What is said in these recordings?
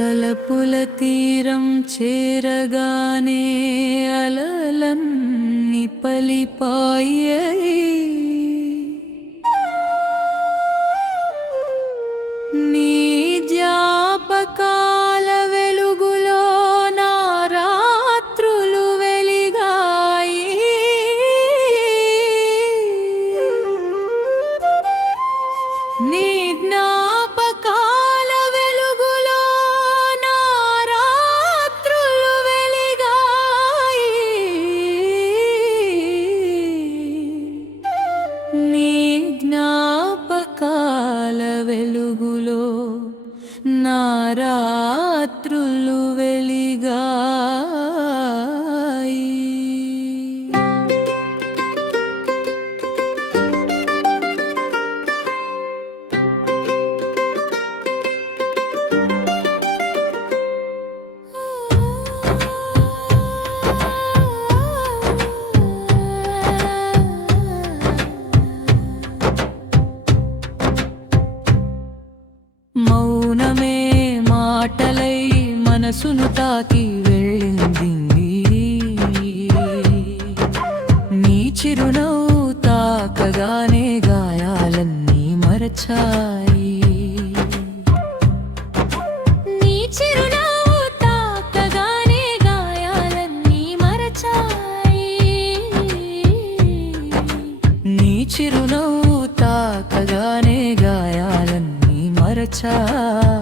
తలపుల తీరం చేరగానే అలలన్నీ పలిపాయాయి. నీ జ్ఞాపకాల వెలుగులో నా రాత్రులు వెలిగాయి. నీ జ్ఞాపకాల వెలుగులో నా రాత్రులు వెలిగాయి. నీ జ్ఞాపకాల వెలుగులో నా రాత్రులు వెలిగాయి. మౌనమే మాటలై మనసును తాకి వెళ్ళింది. నీ చిరునవ్వు తాకగానే గాయాలన్నీ మరచాయి. నీ చిరునవ్వు తాకగానే గాయాలన్నీ మరచాయి. నీ చిరునవ్వు తాకగానే గాయాలన్నీ మరచాయి.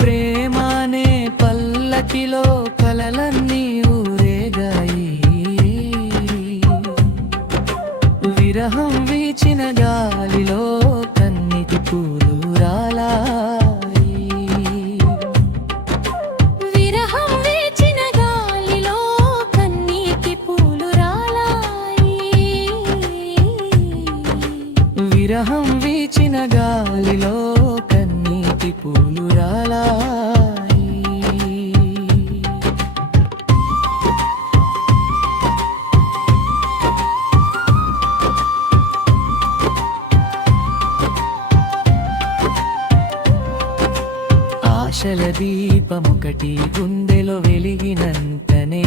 ప్రేమనే పల్లకిలో కలలన్నీ ఊరేగాయి. విరహం వీచిన గాలిలో కన్నిటి పూలు రాలాయి. విరహం వీచిన గాలిలో కన్నీటి పూలు రాలాయి. విరహం వీచిన గాలిలో కన్నీటి పూలు రాలాయి. ఆశల దీపమొకటి గుండెలో వెలిగినంతనే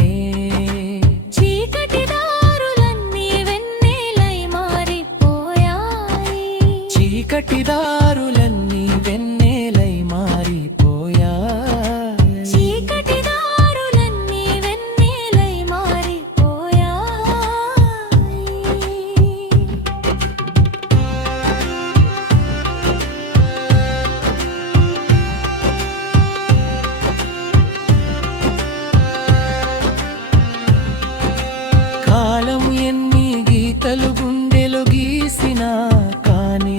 చీకటి దారులన్నీ వెన్నెలై మారిపోయాయి. చీకటి దారులన్నీ వెన్నెలై మారిపోయాయి. చీకటి దారులన్నీ వెన్నెలై మారిపోయాయి. కాలం ఎన్ని గీతలు గుండెలు గీసినా కానీ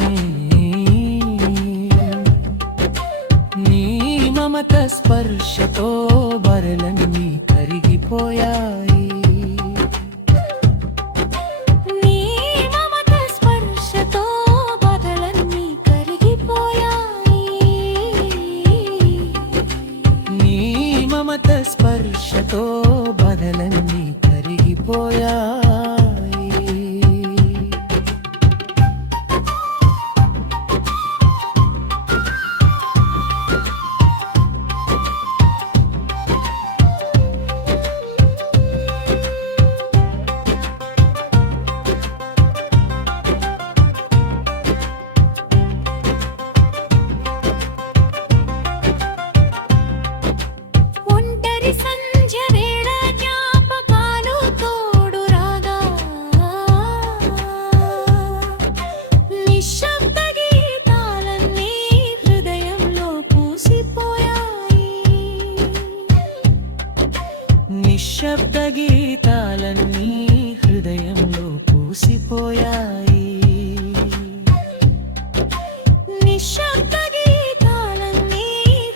నీ మమత స్పర్శతో బరలన్నీ కరిగిపోయాయి. నీ మమత స్పర్శతో బరలన్నీ కరిగిపోయాయి. నీ మమత స్పర్శతో బరలన్నీ కరిగిపోయాయి. ఒంటరి సంధ్య వేళ జ్ఞాపకాలు తోడు రాగా. నిశ్శబ్ద గీతాలన్నీ హృదయంలో పూసిపోయాయి. నిశ్శబ్ద గీతాలన్నీ హృదయంలో పూసిపోయాయి. నిశ్శబ్ద గీతాలన్నీ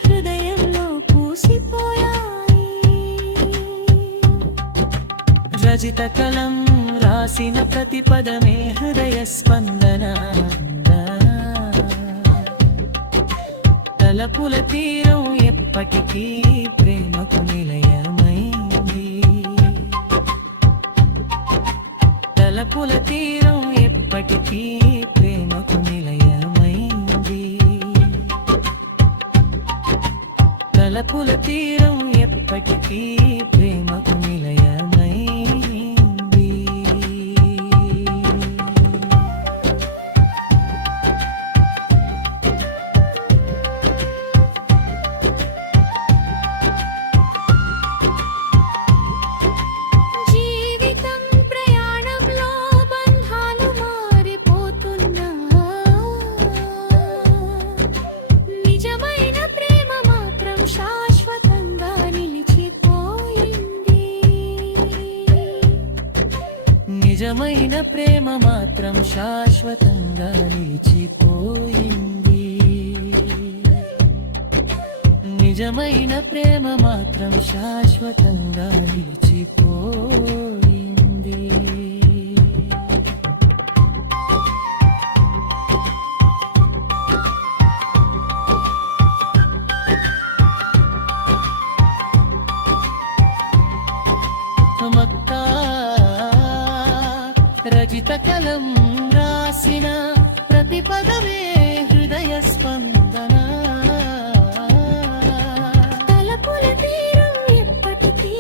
హృదయంలో పూసిపోయాయి. రజిత కలం రాసిన ప్రతి పదమే హృదయ స్పందన. తలపుల తీరం ఎప్పటికీ ప్రేమకు నిలయం. తలపుల తీరం ఎప్పటికీ ప్రేమకు నిలయమైంది. తలపుల తీరం ఎప్పటికీ ప్రేమకు నిలయమైంది. జీవితం ప్రయాణంలో బంధాలు మారిపోతున్నా, నిజమైన ప్రేమ మాత్రం శాశ్వతంగా నిలిచిపోయింది. నిజమైన ప్రేమ మాత్రం శాశ్వతంగా నిలిచిపోయింది. నిజమైన ప్రేమ మాత్రం శాశ్వతంగా నిలిచిపోయింది. మక్కా రజిత కలం రాసిన ప్రతి పదమే హృదయ స్పందన. తలపుల తీరం ఎప్పటికీ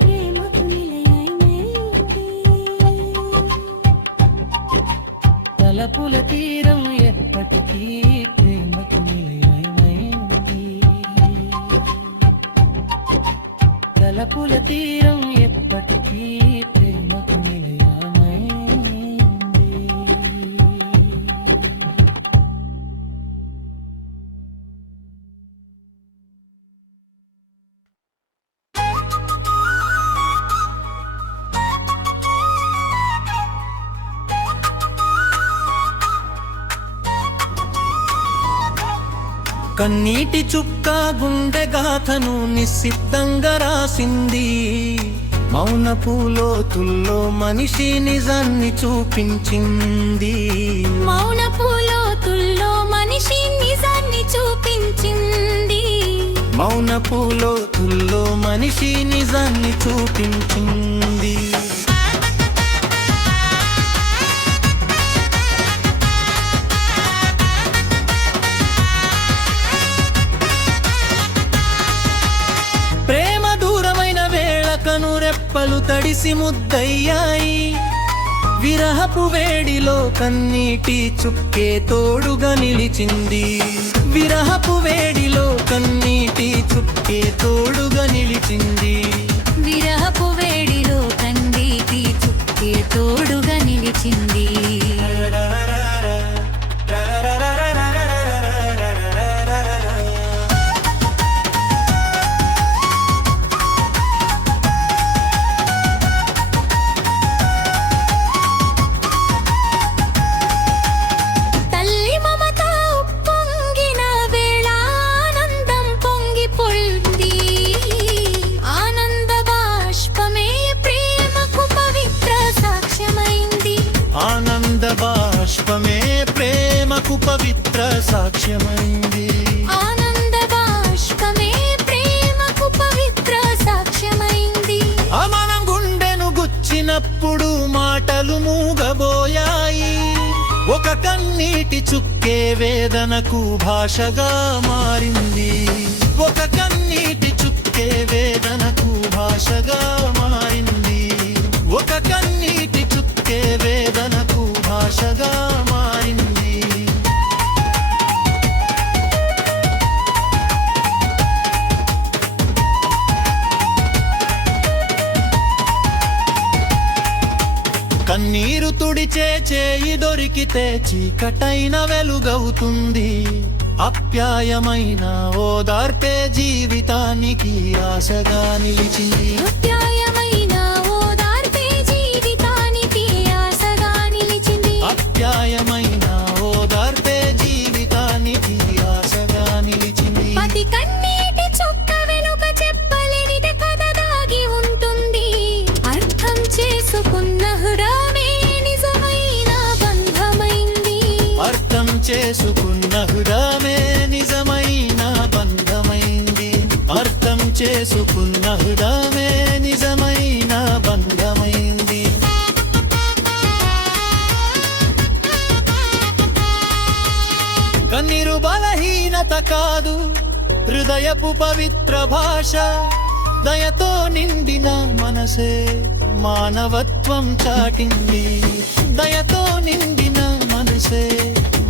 ప్రేమకు నిలయమైంది. తలపుల తీరం ఎప్పటికీ ప్రేమకు నిలయమైంది. తలపుల తీరం ఎప్పటికీ ప్రేమకు నిలయమైంది. కన్నీటి చుక్క గుండె గాథను నిశ్శబ్దంగా రాసింది. మౌనపు లోతుల్లో మనిషి నిజాన్ని చూపించింది. మౌనపు లోతుల్లో మనిషి నిజాన్ని చూపించింది. మౌనపు లోతుల్లో మనిషి నిజాన్ని చూపించింది. ప్రేమ దూరమైన వేళ కనురెప్పలు తడిసి ముద్దయ్యాయి. విరహపు వేడిలో కన్నీటి చుక్కే తోడుగా నిలిచింది. విరహపు వేడిలో కన్నీటి చుక్కే తోడుగా నిలిచింది. విరహపు వేడిలో కన్నీటి చుక్కే తోడుగా నిలిచింది. తల్లి మమత ఉప్పొంగిన వేళ ఆనందం పొంగిపోయింది. ఆనంద బాష్పమే ప్రేమకు పవిత్ర సాక్ష్యమైంది. ఆనంద బాష్పమే ప్రేమకు పవిత్ర సాక్ష్యమైంది. ఆనంద బాష్పమే ప్రేమకు పవిత్ర సాక్ష్యమైంది. అమనం గుండెను గుచ్చినప్పుడు మాటలు మూగబోయాయి. ఒక కన్నీటి చుక్కే వేదనకు భాషగా మారింది. ఒక కన్నీటి చుక్కే వేదనకు భాషగా మారింది. ఒక కన్నీటి చుక్కే వేదనకు భాషగా మారింది. కన్నీరు తుడిచే చేయి దొరికితే చీకటైన వెలుగవుతుంది. అప్యాయమైన ఓదార్పే జీవితానికి ఆశగా నిలిచింది. అప్యాయమైన ఓదార్పే జీవితానికి ఆశగా నిలిచింది. అప్యాయమైన ఓదార్పే జీవితానికి ఆశగా నిలిచింది. పతి కన్నీటి చుక్క వెనుక చెప్పలేనిది కథ దాగి ఉంటుంది. అర్థం చేసుకున్న హృదయమే నిజమైన బంధమైంది. అర్థం చేసుకున్న హృదయమే నిజమైన బంధమైంది. అర్థం చేసుకున్న హృదయమే నిజమైన బంధమైంది. కాదు హృదయపు పవిత్ర భాష. దయతో నిండిన మనసే మానవత్వం చాటింది. దయతో నిండిన మనసే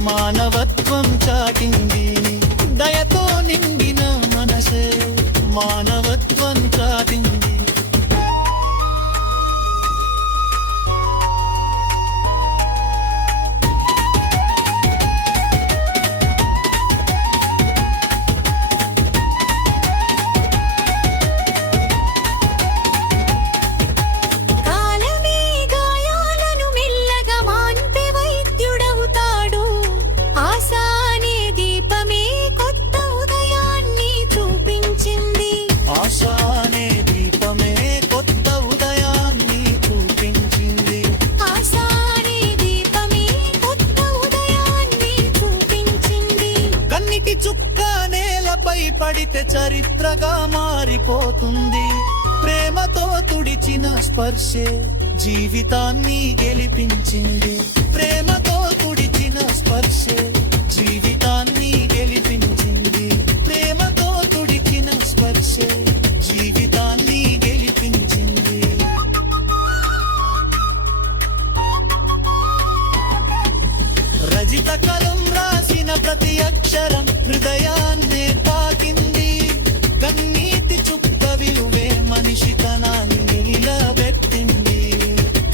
మానవత్వం చాటింది. దయతో నిండిన మనసే మానవత్వం చాటింది. కాలమే గాయాలను మెల్లగా మాన్పే వైద్యుడవుతాడు. ఆశ అనే దీపమే కొత్త ఉదయాన్ని చూపించింది. ఆశ అనే దీపమే కొత్త ఉదయాన్ని చూపించింది. ఆశ అనే దీపమే కొత్త ఉదయాన్ని చూపించింది. కన్నిటి చుక్క నేలపై పడితే చరిత్రగా మారిపోతుంది. ప్రేమతో తుడిచిన స్పర్శే జీవితాన్ని గెలిపించింది. ప్రేమతో తుడిచిన స్పర్శే జీవితాన్ని గెలిపించింది. ప్రేమతో తుడిచిన స్పర్శే జీవితాన్ని గెలిపించింది. రజిత కలం రాసిన ప్రతి అక్షరం హృదయాన్నే తాకింది. కన్నీటి చుక్క విలువే మనిషితనాన్ని నిలబెట్టింది.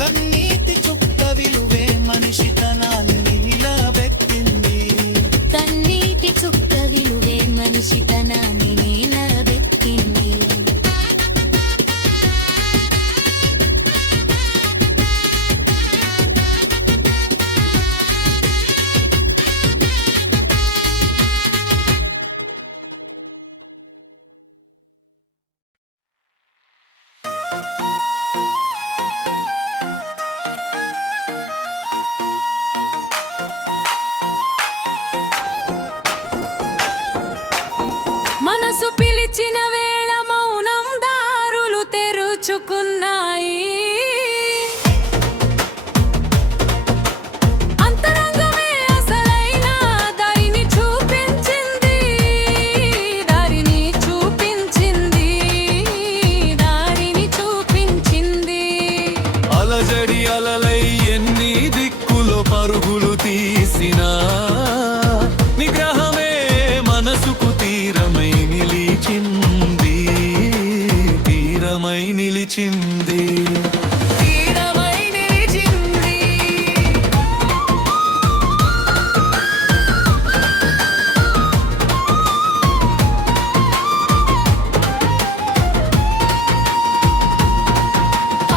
కన్నీటి చుక్క విలువే మనిషితనాన్ని నిలబెట్టింది. కన్నీటి చుక్క విలువే మనిషితనాన్ని నిలబెట్టింది. మనసు పిలిచిన వేళ మౌనం దారులు తెరుచుకున్నాయి. అంతరంగమే అసలైన దారిని చూపించింది. దారిని చూపించింది. దారిని చూపించింది. అలజడి అలలై ఎన్ని దిక్కులో పరుగులు తీసినా నిగ్రహమే మనసుకు తీరమై నిలిచింది. తీరమై నిలిచింది. తీరమై నిలిచింది.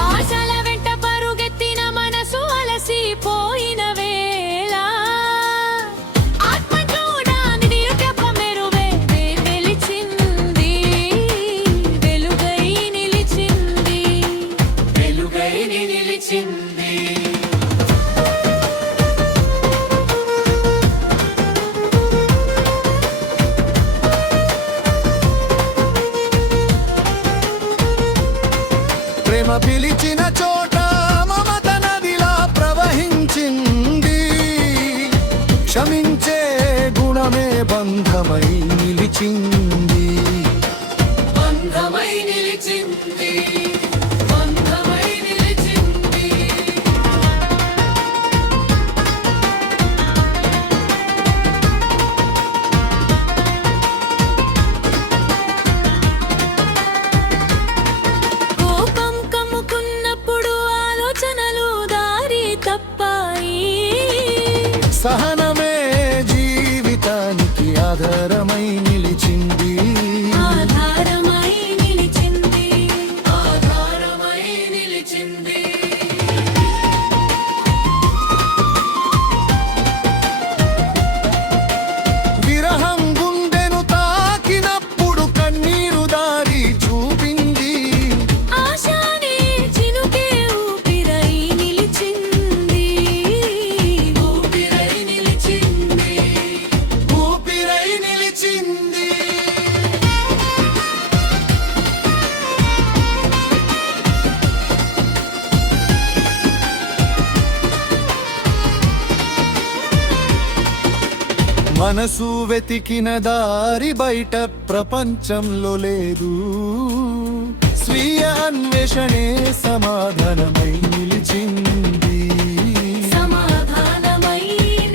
ఆశల వెంట పరుగెత్తిన మనసు అలసిపోయిన వేళ ఆత్మ చూడని నిరుటెప్ప మెరువే వెలిచింది. వెలుగై నిలిచింది. వెలుగై నిలిచింది. ప్రేమ పిలిచిన చోట మమత నదిలా ప్రవహించింది. క్షమించే గుణమే బంధమై నిలిచింది. బంధమై నిలిచింది. బంధమై నిలిచింది. కోపం కమ్ముకున్నప్పుడు ఆలోచనలు దారి తప్పాయి. సహనమే జీవితానికి ఆధారమై నిలిచింది. మనసు వెతికిన దారి బయట ప్రపంచంలో లేదు. స్వీయ అన్వేషణే సమాధానమై నిలిచింది. సమాధానమై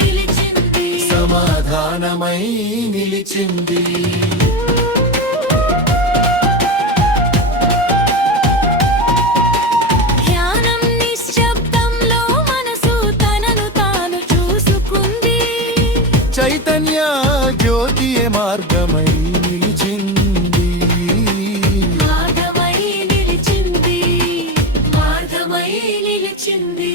నిలిచింది. సమాధానమై నిలిచింది. ధ్యానం నిశ్శబ్దంలో మనసు తనను తాను చూసుకుంది. చైతన్య జ్యోతియే మార్గమై నిలిచింది. మార్గమై నిలిచింది. మార్గమై నిలిచింది.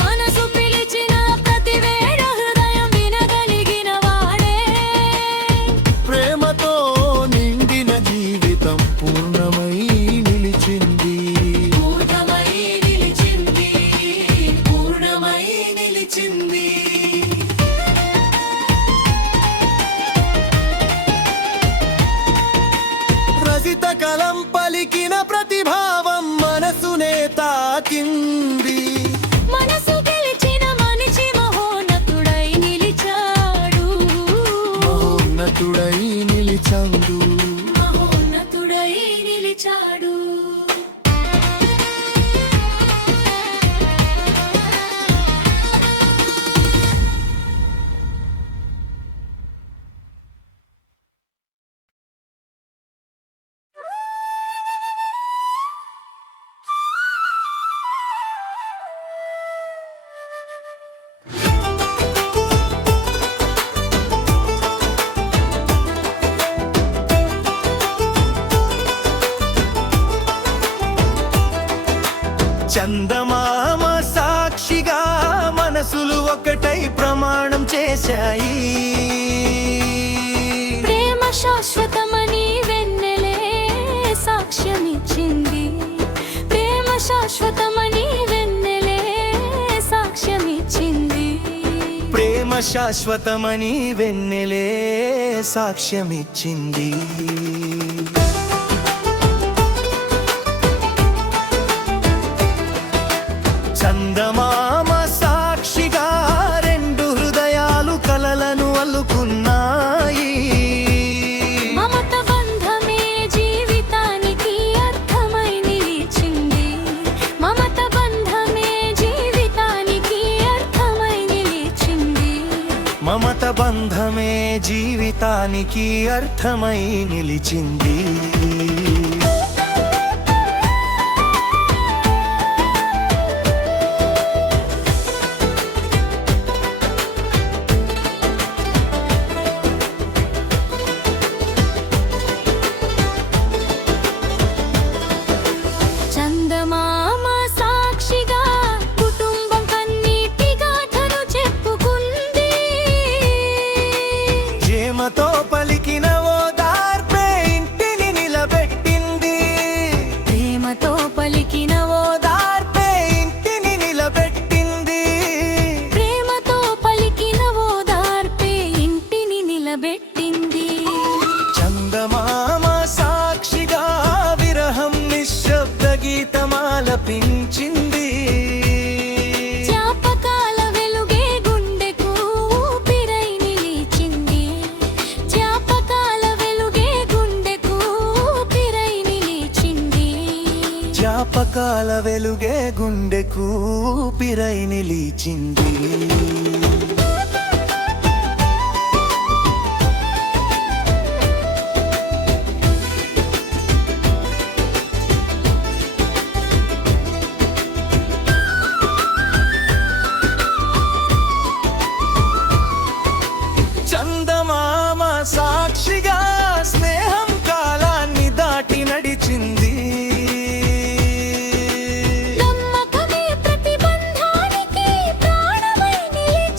మనసు పిలిచిన ప్రతి వేళ హృదయం వినగలిగిన వాడే. ప్రేమతో నిండిన జీవితం పూర్ణమై నిలిచింది. పూర్ణమై నిలిచింది. పూర్ణమై నిలిచింది. రజిత కలం పలికిన ప్రతిభావం మనసునే తాకింది. మనసు గెలిచిన మనిషి మహోన్నతుడై నిలిచాడు. మహోన్నతుడై నిలిచాడు. మహోన్నతుడై నిలిచాడు. చందమామ సాక్షిగా మనసులు ఒకటై ప్రమాణం చేశాయి. ప్రేమ శాశ్వతమని వెన్నెలే సాక్ష్యమిచ్చింది. ప్రేమ శాశ్వతమని వెన్నెలే సాక్ష్యమిచ్చింది. ప్రేమ శాశ్వతమని వెన్నెలే సాక్ష్యమిచ్చింది. చందమామ సాక్షిగా రెండు హృదయాలు కలలను అల్లుకున్నాయి. మమత బంధమే జీవితానికి అర్థమై నిలిచింది. మమత బంధమే జీవితానికి అర్థమై నిలిచింది. మమత బంధమే జీవితానికి అర్థమై నిలిచింది. చందమామ సాక్షిగా కుటుంబం కన్నీటి గాథను చెప్పుకుంది. ప్రేమతో పలికిన ఓదార్పే ఇంటిని నిలబెట్టింది. ప్రేమతో పలికిన ఓదార్పే ఇంటిని నిలబెట్టింది. ప్రేమతో పలికిన ఓదార్పే ఇంటిని నిలబెట్టింది. చందమామ సాక్షిగా విరహం నిశ్శబ్ద గీతమాలపించింది. జ్ఞాపకాల వెలుగే గుండెకు ఊపిరై నిలిచింది. జ్ఞాపకాల వెలుగే గుండెకు ఊపిరై నిలిచింది. జ్ఞాపకాల వెలుగే గుండెకు ఊపిరై నిలిచింది. చందమామ సాక్షిగా స్నేహం కాలాన్ని దాటి నడిచింది. నమ్మకమే ప్రతి బంధానికి ప్రాణమై నిలిచింది.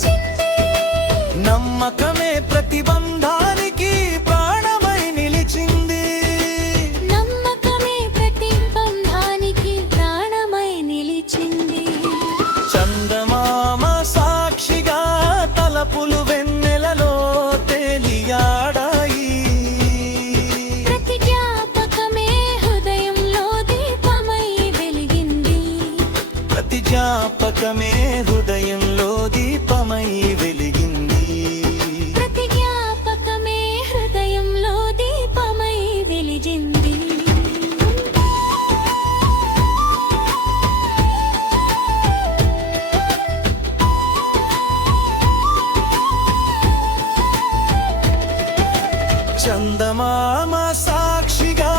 చందమామ సాక్షిగా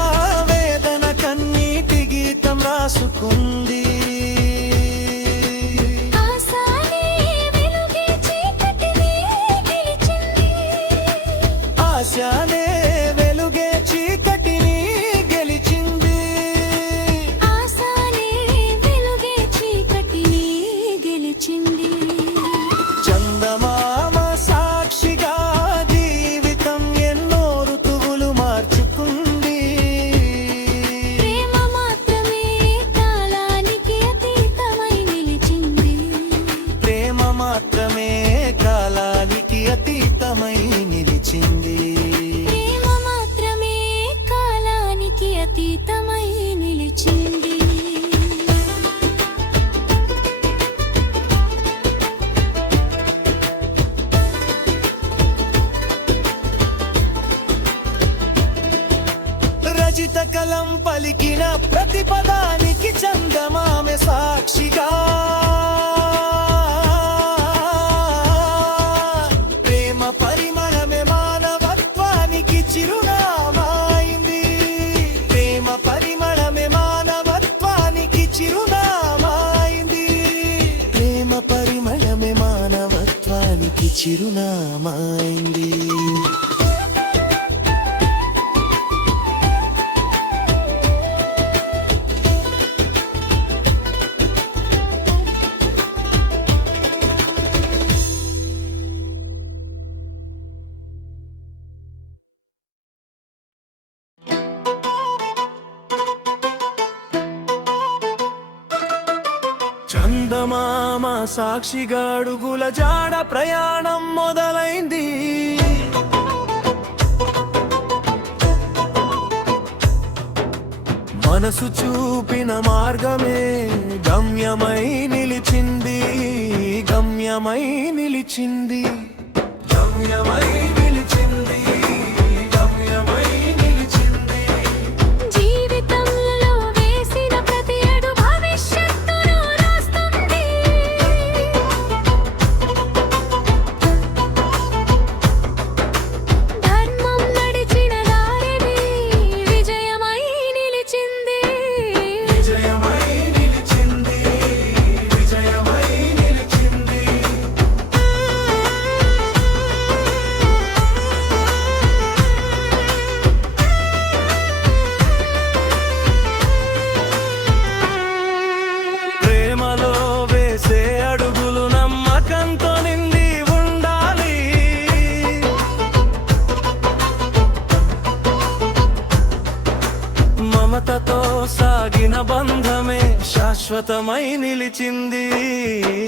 వేదన కన్నీటి గీతం రాసుకుంది. ఆశానే వెలుగే చీకటిని గెలిచింది. ఆశానే వెలుగే చీకటిని గెలిచింది. ఆశానే వెలుగే చీకటిని గెలిచింది. చందమామ సాక్షిగా జీవితం ఎన్నో ఋతువులు మార్చుకుంది. ప్రేమ మాత్రమే కాలానికి అతీతమై నిలిచింది. ప్రేమ మాత్రమే కాలానికి అతీతమై నిలిచింది. ప్రేమ మాత్రమే కాలానికి అతీతమై నిలిచింది. రజిత కలం పలికిన ప్రతి పదానికి చందమామె సాక్షిగా. ప్రేమ పరిమళమే మానవత్వానికి చిరునామా అయింది. ప్రేమ పరిమళమే మానవత్వానికి చిరునామా అయింది. ప్రేమ పరిమళమే మానవత్వానికి చిరునామా అయింది. చందమామ సాక్షిగా అడుగుల జాడ ప్రయాణం మొదలైంది. మనసు చూపిన మార్గమే గమ్యమై నిలిచింది. గమ్యమై నిలిచింది. గమ్యమై నిలిచింది. గమ్యమై నిలిచింది. జీవితంలో వేసిన ప్రతి అడుగు భవిష్యత్తును రాస్తుంది. ధర్మం నడిచిన దారిని విజయమై నిలిచింది. విజయమై నిలిచింది. విజయమై నిలిచింది. ప్రేమలో వేసే అడుగులు నమ్మకంతో నిండి ఉండాలి. మమతతో సాగిన బంధమే శాశ్వతమై నిలిచింది.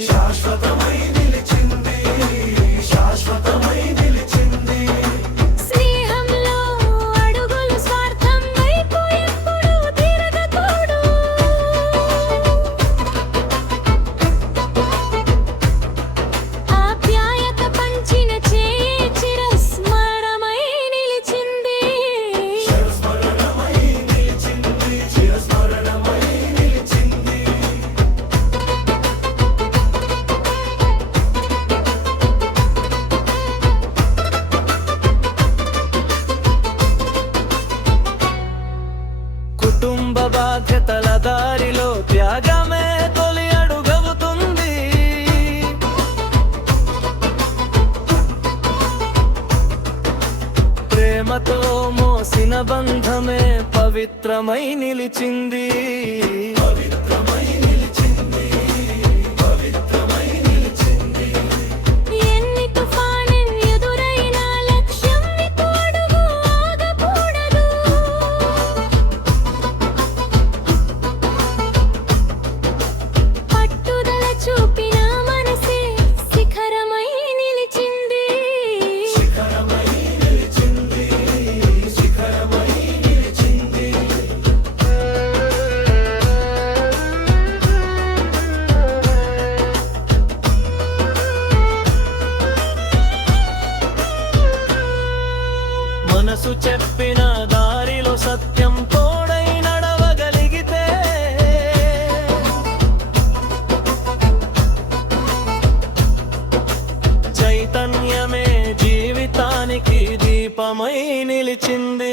శాశ్వతమై నిలిచింది. శాశ్వతమై నిలిచింది. స్నేహంలో అడుగులు స్వార్థం వైపు ఎప్పుడూ తిరగకూడదు. ఆప్యాయత పంచిన చేయి చిరస్మరణమై నిలిచింది. చిరస్మరణమై నిలిచింది. చిరస్మరణమై నిలిచింది. కుటుంబ బాధ్యతల దారిలో త్యాగమే తొలి అడుగవుతుంది. ప్రేమతో మోసిన బంధమే పవిత్రమై నిలిచింది. పవిత్రమై నిలిచింది. పవిత్రమై నిలిచింది. ఎన్ని తుఫానులు ఎదురైనా లక్ష్యం నీకు అడుగు ఆగకూడదు. పట్టుదల చూపిన మనసే శిఖరమై నిలిచింది. శిఖరమై నిలిచింది. శిఖరమై నిలిచింది. మనసు చెప్పిన దారిలో సత్యం తోడై నడవగలిగితే చైతన్యమే జీవితానికి దీపం. దీపమై నిలిచింది.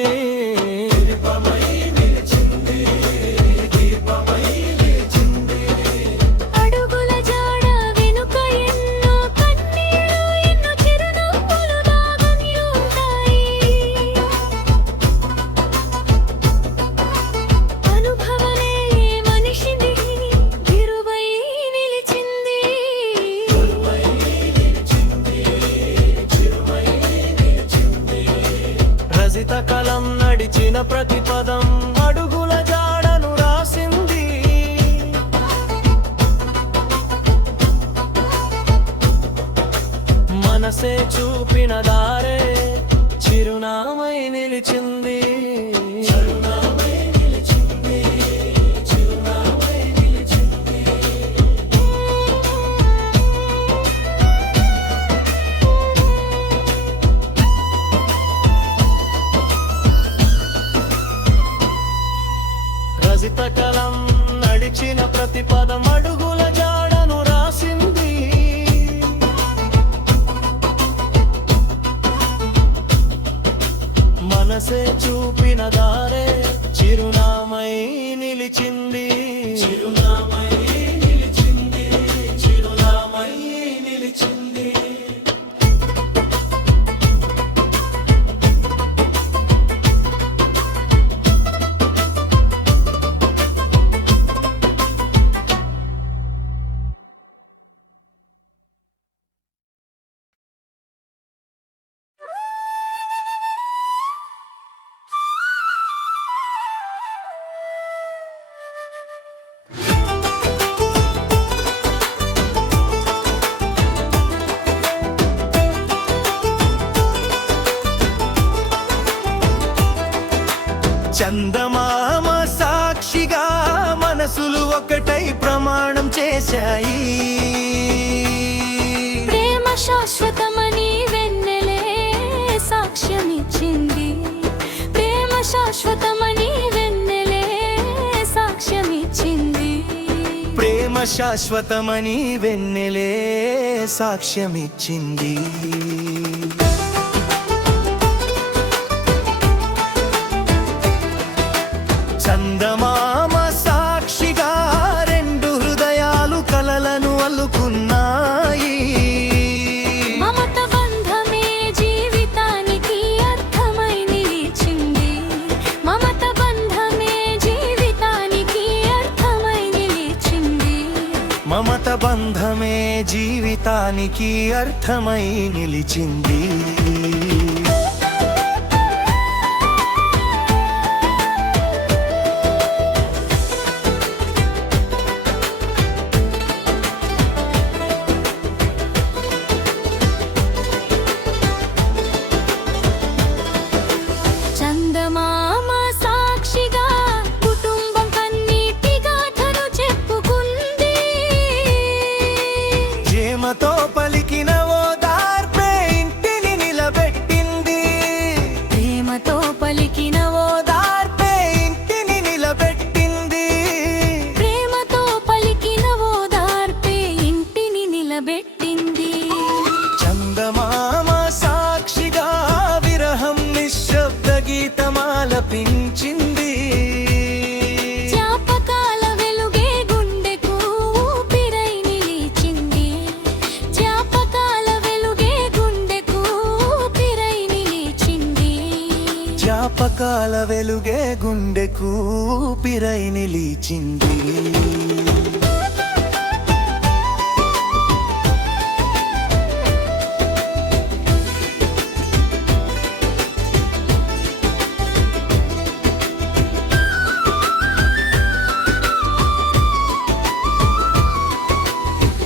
అడుగుల జాడ వెనుక ఎన్నో కన్నీళ్ళు, ఎన్నో చిరునవ్వులు దాగని ఉంటాయి. అనుభవమే మనిషిని తిరువై నిలిచింది. రజిత కలం నడిచిన ప్రతి పదం అడుగుల జాడను రాసింది. మనసే చూపిన దారే చిరునామై నిలిచింది. రజిత కలం నడిచిన ప్రతి పదం అడుగుల జాడను రాసింది. మనసే చూపిన దారే చిరునామై నిలిచింది. చిరునామై నిలిచింది. చిరునామై నిలిచింది. చందమామ సాక్షిగా మనసులు ఒకటై ప్రమాణం చేశాయి. ప్రేమ శాశ్వతమని వెన్నెలే సాక్ష్యమిచ్చింది. ప్రేమ శాశ్వతమని వెన్నెలే సాక్ష్యమిచ్చింది. ప్రేమ శాశ్వతమని వెన్నెలే సాక్ష్యమిచ్చింది. చందమామ సాక్షిగా రెండు హృదయాలు కలలను అల్లుకున్నాయి. మమత బంధమే జీవితానికి అర్థమై నిలిచింది. మమత బంధమే జీవితానికి అర్థమై నిలిచింది. మమత బంధమే జీవితానికి అర్థమై నిలిచింది. చందమామ సాక్షిగా కుటుంబం కన్నీటి గాథను చెప్పుకుంది. ప్రేమతో పలికిన ఓదార్పే ఇంటిని నిలబెట్టింది. ప్రేమతో పలికిన ఓదార్పే ఇంటిని నిలబెట్టింది. ప్రేమతో పలికిన ఓదార్పే ఇంటిని నిలబెట్టింది. చందమామ సాక్షిగా విరహం నిశ్శబ్ద గీతమాలపించింది. జ్ఞాపకాల వెలుగే గుండెకు ఊపిరై నిలిచింది. జ్ఞాపకాల వెలుగే గుండెకు ఊపిరై నిలిచింది. జ్ఞాపకాల వెలుగే గుండెకు ఊపిరై నిలిచింది.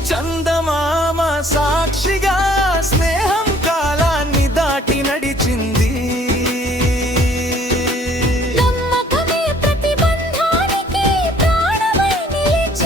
చందమామ సాక్షిగా స్నేహం కాలాన్ని దాటి నడిచింది. నమ్మకమే ప్రతి బంధానికి ప్రాణమై నిలిచింది.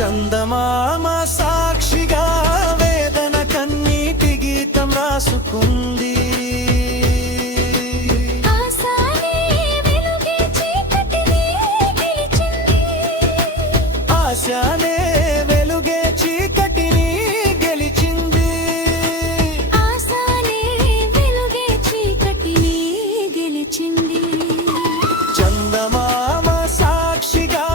చందమామ సాక్షిగా వేదన కన్నీటి గీతం రాసుకుంది. ఆశనే వెలుగే చీకటిని గెలిచింది. ఆశనే వెలుగే చీకటిని గెలిచింది. ఆశనే వెలుగే చీకటిని గెలిచింది. చందమామ సాక్షిగా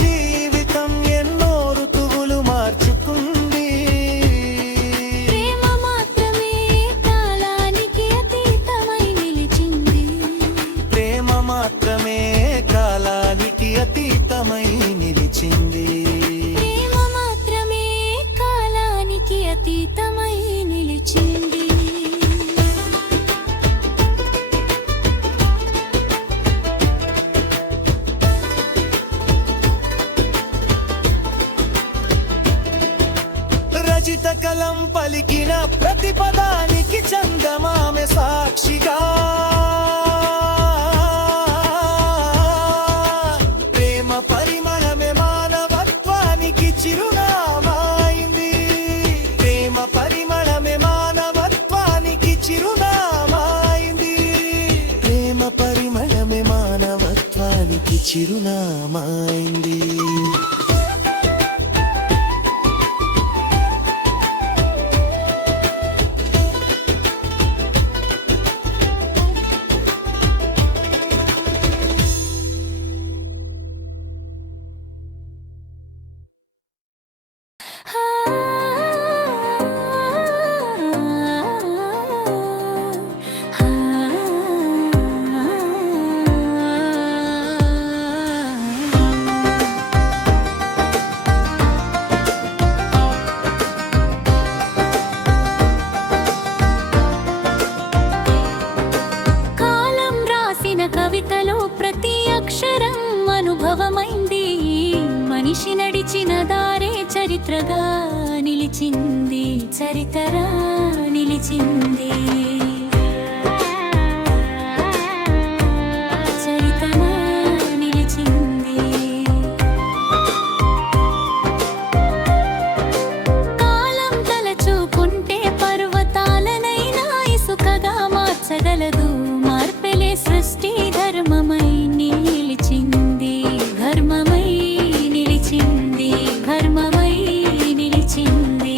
జీవితం ఎన్నో ఋతువులు మార్చుకుంది. ప్రేమ మాత్రమే కాలానికి అతీతమై నిలిచింది. ప్రేమ మాత్రమే కాలానికి అతీతమై నిలిచింది. ప్రేమ మాత్రమే కాలానికి అతీతమై నిలిచింది. రజిత కలం పలికిన ప్రతి పదానికి చందమామె సాక్షిగా. ప్రేమ పరిమళమే మానవత్వానికి చిరునామాయింది. ప్రేమ పరిమళమే మానవత్వానికి చిరునామాయింది. ప్రేమ పరిమళమే మానవత్వానికి చిరునామాయింది. కాలం రాసిన కవితలో ప్రతి అక్షరం అనుభవమైంది. మనిషి నడిచిన దారే చరిత్రగా నిలిచింది. చరిత్రగా నిలిచింది. చరిత్రగా నిలిచింది. కాలం తలచుకుంటే పర్వతాలనైనా ఇసుకగా మార్చగలదు. మార్పెలే సృష్టి ధర్మమై నిలిచింది. ధర్మమై నిలిచింది. ధర్మమై నిలిచింది.